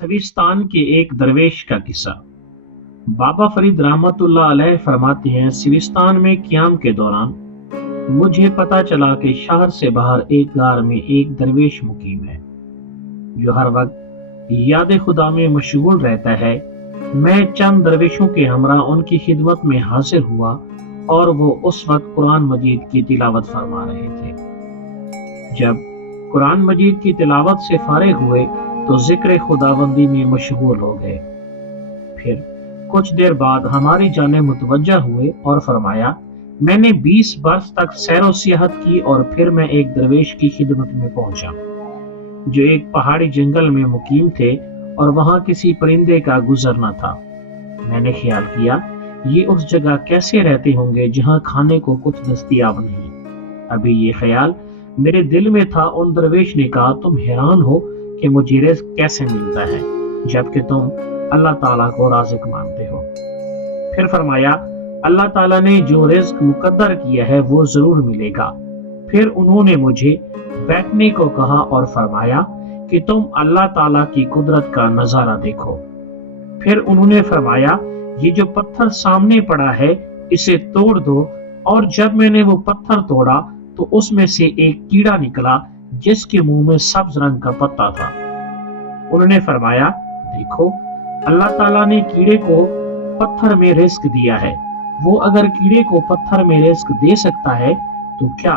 सविस्तान के एक दरवेश का किस्सा। बाबा फरीद रहमतुल्लाह अलैह फरमाते हैं, सिविस्तान में क़याम के दौरान मुझे पता चला कि शहर से बाहर एक गार में एक दरवेश मुकीम है जो हर वक्त याद खुदा में मशगूल रहता है। मैं चंद दरवेशों के हमरा उनकी खिदमत में हाजिर हुआ और वो उस वक्त कुरान मजीद की तिलावत फरमा रहे थे। जब कुरान मजीद की तिलावत से फारिग हुए तो जिक्र खुदाबंदी में मशगूल हो गए। फिर कुछ देर बाद हमारी जाने मुतवज्जा हुए और फरमाया, मैंने 20 बरस तक सैरो सियाहत की और फिर मैं एक दरवेश की खिदमत में पहुंचा जो एक पहाड़ी जंगल में मुकीम थे और वहां किसी परिंदे का गुजरना था। मैंने ख्याल किया, ये उस जगह कैसे रहते होंगे जहां खाने को कुछ दस्तयाब नहीं। अभी ये ख्याल मेरे दिल में था, उन दरवेश ने कहा, तुम हैरान हो कि मुझे रिज़्क़ कैसे मिलता है जबकि तुम अल्लाह ताला को राज़िक मानते हो। फिर फरमाया, अल्लाह ताला ने जो रिज़्क़ मुकद्दर किया है वो जरूर मिलेगा। फिर उन्होंने मुझे बैठने को कहा और फरमाया कि तुम अल्लाह ताला की कुदरत का नजारा देखो। फिर उन्होंने फरमाया, ये जो पत्थर सामने पड़ा है इसे तोड़ दो। और जब मैंने वो पत्थर तोड़ा तो उसमें से एक कीड़ा निकला जिसके मुंह में सब्ज रंग का पत्ता था। उन्होंने फरमाया, देखो, अल्लाह ताला ने कीड़े को पत्थर में रिज़्क़ दिया है। वो अगर कीड़े को पत्थर में रिज़्क़ दे सकता है तो क्या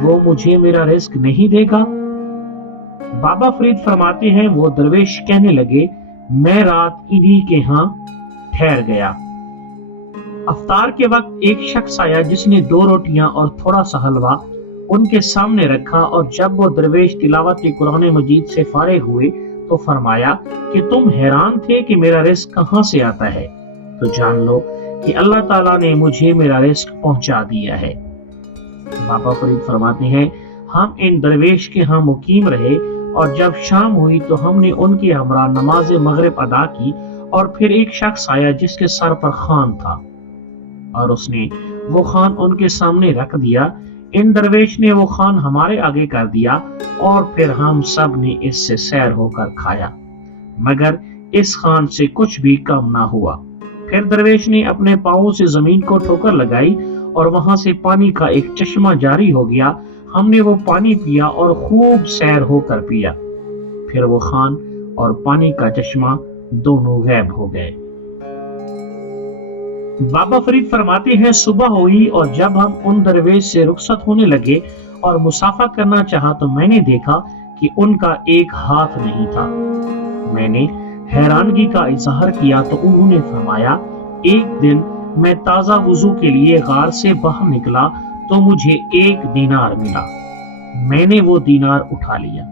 वो मुझे मेरा रिज़्क़ नहीं देगा? बाबा फरीद फरमाते हैं, वो दरवेश कहने लगे, मैं रात इन्हीं के यहाँ ठहर गया। अफ्तार के वक्त एक शख्स आया जिसने 2 रोटियां और थोड़ा सा हलवा उनके सामने रखा, और जब वो दरवेश तिलावत कुरान मजीद से फारिग हुए तो फरमाया कि तुम हैरान थे कि मेरा रिज़्क़ कहां से आता है, तो जान लो कि अल्लाह ताला ने मुझे मेरा रिज़्क़ पहुंचा दिया है। बाबा फरीद फरमाते हैं, हम इन दरवेश के यहाँ मुकीम रहे और जब शाम हुई तो हमने उनके हमरा नमाज मगरिब अदा की, और फिर एक शख्स आया जिसके सर पर खान था और उसने वो खान उनके सामने रख दिया। इन दरवेश ने वो खान हमारे आगे कर दिया और फिर हम सब ने इससे सैर होकर खाया, मगर इस खान से कुछ भी कम ना हुआ। फिर दरवेश ने अपने पांवों से जमीन को ठोकर लगाई और वहां से पानी का एक चश्मा जारी हो गया। हमने वो पानी पिया और खूब सैर होकर पिया। फिर वो खान और पानी का चश्मा दोनों गायब हो गए। बाबा फरीद फरमाते हैं, सुबह हुई और जब हम उन दरवेश से रुखसत होने लगे और मुसाफा करना चाहा तो मैंने देखा कि उनका एक हाथ नहीं था। मैंने हैरानगी का इजहार किया तो उन्होंने फरमाया, एक दिन मैं ताजा वुजू के लिए गार से बाहर निकला तो मुझे 1 दीनार मिला। मैंने वो दीनार उठा लिया।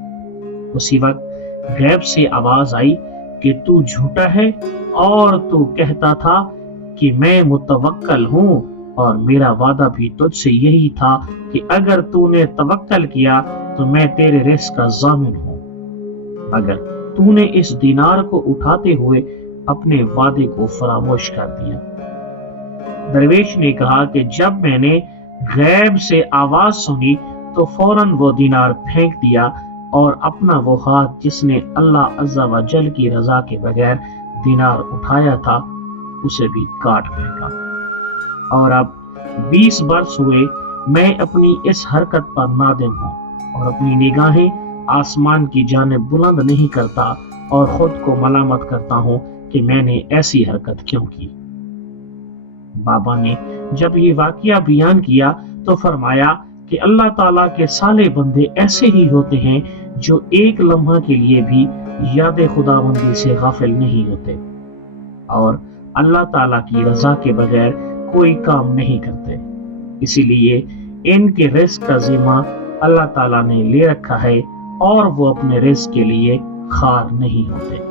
उसी वक्त गैब से आवाज आई कि तू झूठा है और तू कहता था कि मैं मुतवक्कल हूँ, और मेरा वादा भी तुझसे यही था कि अगर तूने तवक्कल किया तो मैं तेरे रिज़्क़ का ज़ामिन हूँ, मगर तूने इस दीनार को उठाते हुए अपने वादे को फरामोश कर दिया। दरवेश ने कहा कि जब मैंने गैब से आवाज सुनी तो फौरन वो दीनार फेंक दिया और अपना वो हाथ जिसने अल्लाह अज़्ज़ा व जल की रजा के बगैर दीनार उठाया था उसे भी काट फेंका। और अब 20 बरस हुए मैं अपनी इस हरकत पर नादिम हूँ और अपनी निगाहें आसमान की जानिब बुलंद नहीं करता और खुद को मलामत करता हूँ कि मैंने ऐसी हरकत क्यों की। बाबा ने जब ये वाकया बयान किया तो फरमाया कि अल्लाह ताला के साले बंदे ऐसे ही होते हैं जो एक लम्हा के लिए भी याद खुदाबंदी से गाफिल नहीं होते और अल्लाह ताला की रजा के बगैर कोई काम नहीं करते। इसीलिए इनके रिज़्क़ का जिम्मा अल्लाह ताला ने ले रखा है और वो अपने रिज़्क़ के लिए खार नहीं होते।